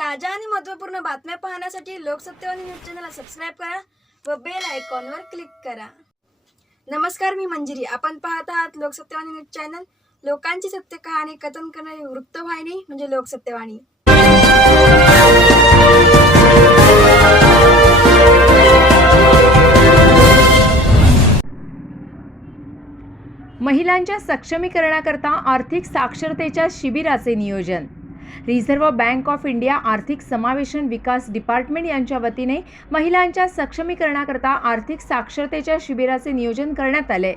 ताज्या आणि महत्त्वपूर्ण बातम्या पाहण्यासाठी लोकसत्यवाणी न्यूज चॅनलला सबस्क्राईब करा व बेल आयकॉनवर क्लिक करा. नमस्कार मी मंजिरी. आपण पाहत आहात लोकसत्यवाणी न्यूज चॅनल. लोकांची सत्य कहाणी कथन करणारी वृत्तवाहिनी म्हणजे लोकसत्यवाणी. महिलांच्या सक्षमीकरणाकरता आर्थिक साक्षरतेच्या शिबिराचे नियोजन. रिझर्व्ह बँक ऑफ इंडिया आर्थिक समावेशन विकास डिपार्टमेंट यांच्या वतीने महिलांच्या सक्षमीकरणाकरता आर्थिक साक्षरतेच्या शिबिराचे नियोजन करण्यात आले.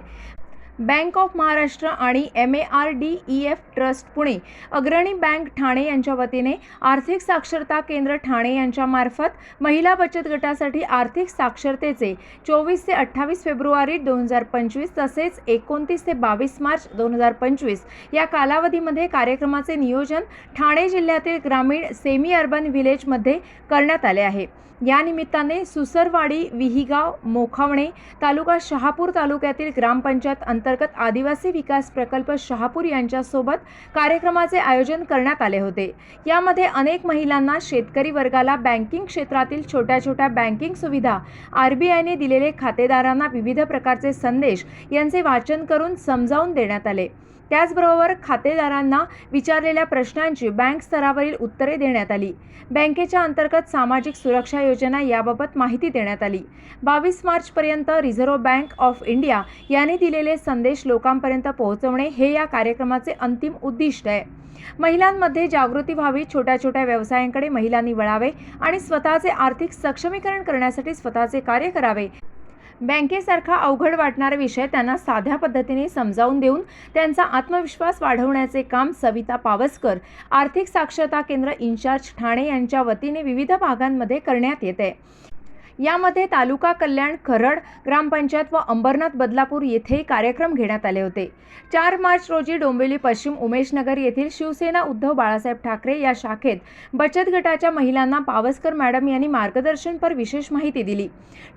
बँक ऑफ महाराष्ट्र आणि M A R D E F trust Pune अग्रणी बँक ठाणे यांच्या वतीने आर्थिक साक्षरता केंद्र ठाणे यांच्यामार्फत महिला बचत गटासाठी आर्थिक साक्षरतेचे चोवीस ते अठ्ठावीस फेब्रुवारी दोन हजार पंचवीस तसेच एकोणतीस ते बावीस मार्च दोन हजार पंचवीस या कालावधीमध्ये कार्यक्रमाचे नियोजन ठाणे जिल्ह्यातील ग्रामीण सेमी अर्बन व्हिलेजमध्ये करण्यात आले आहे. या निमित्ताने सुसरवाडी विहिगाव मोखावणे तालुका शहापूर तालुक्यातील ग्रामपंचायत अंतर्गत आदिवासी विकास प्रकल्प शहापूर यांच्यासोबत कार्यक्रमाचे आयोजन करण्यात आले होते. यामध्ये अनेक महिलांना शेतकरी वर्गाला बँकिंग क्षेत्रातील छोट्या छोट्या बँकिंग सुविधा आर बी आयने दिलेले खातेदारांना विविध प्रकारचे संदेश यांचे वाचन करून समजावून देण्यात आले. त्याचबरोबर खातेदारांना विचारलेल्या प्रश्नांची बँक स्तरावरील उत्तरे देण्यात आली. बँकेच्या अंतर्गत सामाजिक सुरक्षा योजना याबाबत माहिती देण्यात आली. बावीस मार्चपर्यंत रिझर्व्ह बँक ऑफ इंडिया यांनी दिलेले संदेश लोकांपर्यंत पोहोचवणे हे या कार्यक्रमाचे अंतिम उद्दिष्ट आहे. महिलांमध्ये जागृती व्हावी छोट्या छोट्या व्यवसायांकडे महिलांनी वळावे आणि स्वतःचे आर्थिक सक्षमीकरण करण्यासाठी स्वतःचे कार्य करावे. बँकेसारखा अवघड वाटणारा विषय त्यांना साध्या पद्धतीने समजावून देऊन त्यांचा आत्मविश्वास वाढवण्याचे काम सविता पावसकर आर्थिक साक्षरता केंद्र इन्चार्ज ठाणे यांच्या वतीने विविध भागांमध्ये करण्यात येते. यामध्ये तालुका कल्याण खरड ग्रामपंचायत व अंबरनाथ बदलापूर येथे कार्यक्रम घेण्यात आले होते. चार मार्च रोजी डोंबिवली पश्चिम उमेशनगर येथील शिवसेना उद्धव बाळासाहेब ठाकरे या शाखेत बचत गटाच्या महिलांना पावसकर मॅडम यांनी मार्गदर्शनपर विशेष माहिती दिली.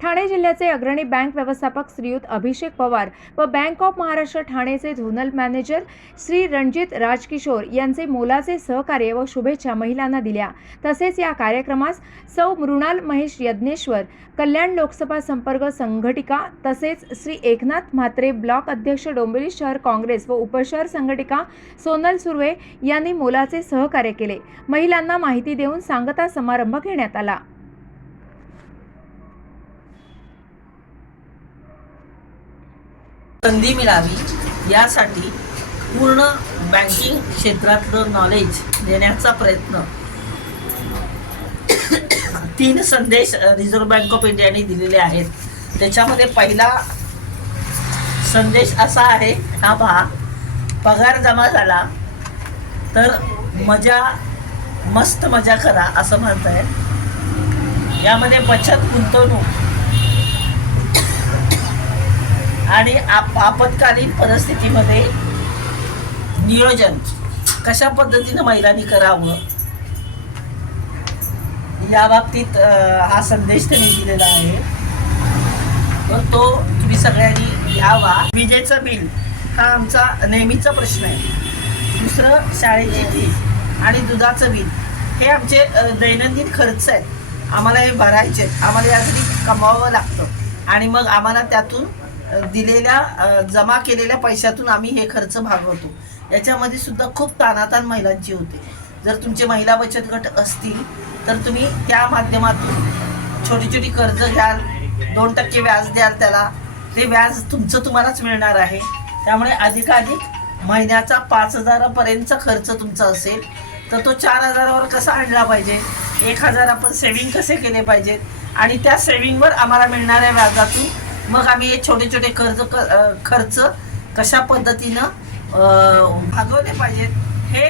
ठाणे जिल्ह्याचे अग्रणी बँक व्यवस्थापक श्रीयुत अभिषेक पवार व बँक ऑफ महाराष्ट्र ठाणेचे झोनल मॅनेजर श्री रणजित राजकिशोर यांचे मोलाचे सहकार्य व शुभेच्छा महिलांना दिल्या. तसेच या कार्यक्रमास सौ मृणाल महेश यज्ञेश्वर कल्याण लोकसभा संपर्क संघटिका तसेच श्री एकनाथ म्हात्रे ब्लॉक अध्यक्ष डोंबिवली शहर काँग्रेस व उपशहर संघटिका सोनल सुर्वे यांनी मोलाचे सहकार्य केले. महिलांना माहिती देऊन सांगता समारंभ घेण्यात आला. संधी मिळावी यासाठी पूर्ण बँकिंग क्षेत्रातलं नॉलेज देण्याचा प्रयत्न तीन संदेश रिझर्व्ह बँक ऑफ इंडियाने दिलेले आहेत. त्याच्यामध्ये पहिला संदेश असा आहे हा पहा पगार जमा झाला तर मजा मस्त मजा करा असं म्हणत आहे यामध्ये बचत गुंतवणूक आणि आप आपत्कालीन परिस्थितीमध्ये नियोजन. कशा पद्धतीनं महिलांनी करावं? या बाबतीत हा संदेश त्यांनी दिलेला आहे. तर तो तुम्ही सगळ्यांनी घ्यावा. विजेचं बिल हा आमचा नेहमीचा प्रश्न आहे. दुसरं शाळेची फी आणि दुधाचं बिल हे आमचे दैनंदिन खर्च आहेत. आम्हाला हे भरायचे आहेत. आम्हाला यासाठी कमवावं लागतं. आणि मग आम्हाला त्यातून दिलेल्या जमा केलेल्या पैशातून आम्ही हे खर्च भागवतो. याच्यामध्ये सुद्धा खूप तानातान महिलांची होते. जर तुमचे महिला बचत गट असतील तर तुम्ही त्या माध्यमातून छोटी छोटी कर्ज घ्याल. दोन टक्के व्याज द्याल त्याला. ते व्याज तुमचं तुम्हालाच मिळणार आहे. त्यामुळे अधिकाधिक महिन्याचा पाच हजारापर्यंतचा खर्च तुमचा असेल. तर तो चार हजारावर कसा आणला पाहिजे? एक हजार आपण सेविंग कसे केले पाहिजेत? आणि त्या सेविंगवर आम्हाला मिळणाऱ्या व्याजातून मग आम्ही हे छोटे छोटे कर्ज क खर्च कशा पद्धतीनं भागवले पाहिजेत हे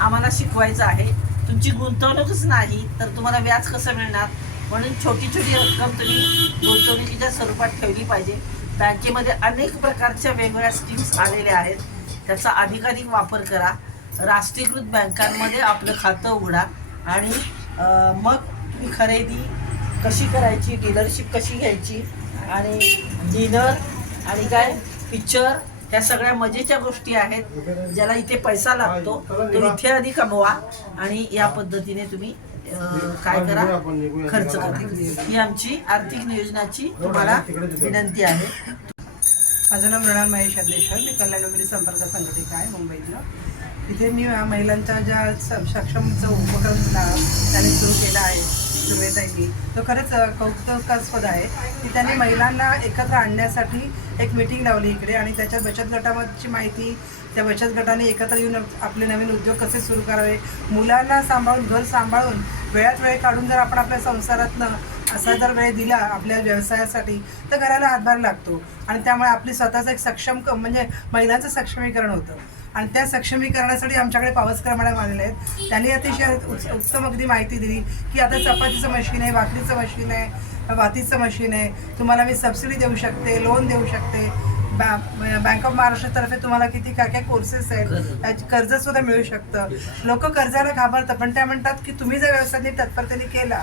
आम्हाला शिकवायचं आहे. तुमची गुंतवणूकच नाही तर तुम्हाला व्याज कसं मिळणार? म्हणून छोटी छोटी रक्कम तुम्ही गुंतवणुकीच्या स्वरूपात ठेवली पाहिजे. बँकेमध्ये अनेक प्रकारच्या वेगवेगळ्या स्कीम्स आलेल्या आहेत. त्याचा अधिकाधिक वापर करा. राष्ट्रीयकृत बँकांमध्ये आपलं खातं उघडा. आणि मग तुम्ही खरेदी कशी करायची डीलरशिप कशी घ्यायची आणि डिनर आणि काय पिक्चर ह्या सगळ्या मजेच्या गोष्टी आहेत. ज्याला इथे पैसा लागतो तो इथे आधी कमवा आणि या पद्धतीने तुम्ही काय करा? खर्च करा. ही आमची आर्थिक नियोजनाची तुम्हाला विनंती आहे. माझं नाव मृणाल महेश अज्ञेश्वर मी कल्याण उमेदी संपर्क संघटिका आहे मुंबईतलं. इथे मी महिलांच्या ज्या स- सक्षमचा उपक्रम त्यांनी सुरू केला आहे सुरवेताईंनी तो खरंच कौतुकास्पद आहे. की त्यांनी महिलांना एकत्र आणण्यासाठी एक मिटिंग लावली इकडे आणि त्याच्यात बचत गटाची माहिती त्या बचत गटाने एकत्र येऊन आपले नवीन उद्योग कसे सुरू करावे मुलांना सांभाळून घर सांभाळून वेळात वेळ काढून जर आपण आपल्या संसारातनं असा जर वेळ दिला आपल्या व्यवसायासाठी तर घराला हातभार लागतो. आणि त्यामुळे आपली स्वतःचं एक सक्षम म्हणजे महिलांचं सक्षमीकरण होतं. आणि त्या सक्षमीकरणासाठी आमच्याकडे पावसकर मॅडम आलेले आहेत. त्यांनी अतिशय उत्- उत्तम अगदी माहिती दिली की आता चपातीचं मशीन आहे भाकरीचं मशीन आहे वातीचं मशीन आहे. तुम्हाला मी सबसिडी देऊ शकते लोन देऊ शकते. बॅ- बँक ऑफ महाराष्ट्रातर्फे तुम्हाला किती काय काय कोर्सेस आहेत त्याची कर्ज सुद्धा मिळू शकतं. लोक कर्जाला घाबरतात पण त्या म्हणतात की तुम्ही जर व्यवसायाने तत्परतेने केला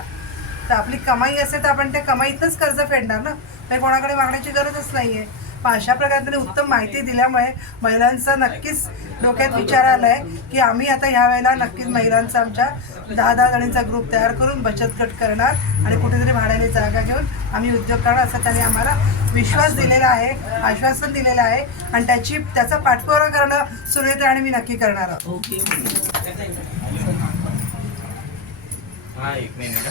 तर आपली कमाई असेल तर आपण त्या कमाईतच कर्ज फेडणार ना? काही कोणाकडे मागण्याची गरजच नाही आहे अशा प्रकारे त्यांनी उत्तम माहिती दिल्यामुळे महिलांचा नक्कीच डोक्यात विचार आलाय की आम्ही आता ह्या वेळेला नक्कीच महिलांचा आमच्या दहा दहा जणींचा ग्रुप तयार करून बचत गट करणार आणि कुठेतरी भाड्याने जागा घेऊन आम्ही उद्योग करणार असं त्यांनी आम्हाला विश्वास दिलेला आहे आश्वासन दिलेलं आहे. आणि त्याची त्याचा पाठपुरावा करणं सुरेश आणि मी नक्की करणार आहोत. ओके. हा एक मिनिट.